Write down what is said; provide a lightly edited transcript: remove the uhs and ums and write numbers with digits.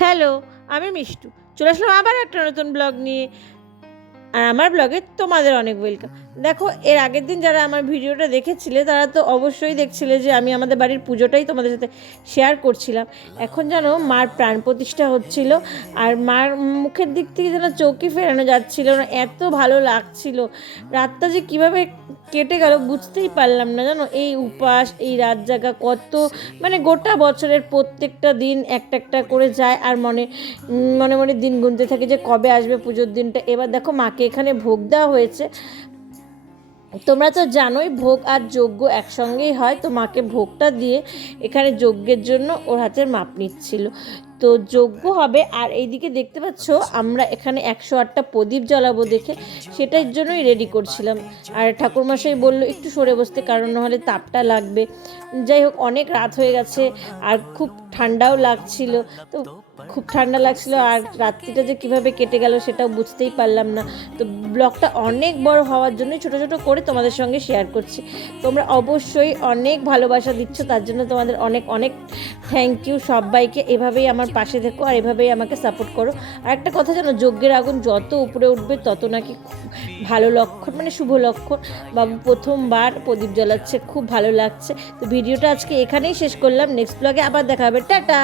Hello, আমি মিষ্টু। চলে আসলাম আবার একটা নতুন ব্লগ নিয়ে। আর আমার ব্লগে তোমাদের অনেক ওয়েলকাম। দেখো, এর আগের দিন যারা আমার ভিডিওটা দেখেছিলে তারা তো অবশ্যই দেখছিলে যে আমি আমাদের বাড়ির পুজোটাই তোমাদের সাথে শেয়ার করছিলাম। এখন জানো মার প্রাণ প্রতিষ্ঠা হচ্ছিল, আর মার মুখের দিক থেকে যেন চোখই ফেরানো যাচ্ছিল না, এত ভালো লাগছিল। রাতটা যে কীভাবে কেটে গেল বুঝতেই পারলাম না, জানো। এই উপাস, এই রাত জাগা কত, মানে গোটা বছরের প্রত্যেকটা দিন একটা একটা করে যায়, আর মনে মনে দিন গুনতে থাকে যে কবে আসবে পুজোর দিনটা। এবার দেখো মাকে এখানে ভোগ দেওয়া হয়েছে। তোমরা তো জানোই ভোগ আর যজ্ঞ একসঙ্গেই হয়, তো মাকে ভোগটা দিয়ে এখানে যজ্ঞের জন্য ওর হাতের মাপ নিচ্ছিল। তো যজ্ঞ হবে, আর এইদিকে দেখতে পাচ্ছ আমরা এখানে 108টা প্রদীপ জ্বালাবো দেখে সেটার জন্যই রেডি করছিলাম। আর ঠাকুরমশাই বললো একটু সরে বসতে, কারণ নাহলে তাপটা লাগবে। যাই হোক, অনেক রাত হয়ে গেছে আর খুব ঠান্ডাও লাগছিল। তো খুব ঠান্ডা লাগছিল, আর রাত্রিটা যে কীভাবে কেটে গেল সেটাও বুঝতেই পারলাম না। তো ব্লগটা অনেক বড় হওয়ার জন্য ছোট ছোট করে তোমাদের সঙ্গে শেয়ার করছি। তোমরা অবশ্যই অনেক ভালোবাসা দিচ্ছ, তার জন্য তোমাদের অনেক অনেক থ্যাংক ইউ সবাইকে। এভাবেই আমার পাশে থেকো আর এভাবেই আমাকে সাপোর্ট করো। আর একটা কথা জানো, যজ্ঞের আগুন যত উপরে উঠবে তত নাকি ভালো লক্ষণ, মানে শুভ লক্ষণ। বাবু প্রথমবার প্রদীপ জ্বালাচ্ছে, খুব ভালো লাগছে। তো ভিডিওটা আজকে এখানেই শেষ করলাম, নেক্সট ব্লগে আবার দেখা হবে, টাটা।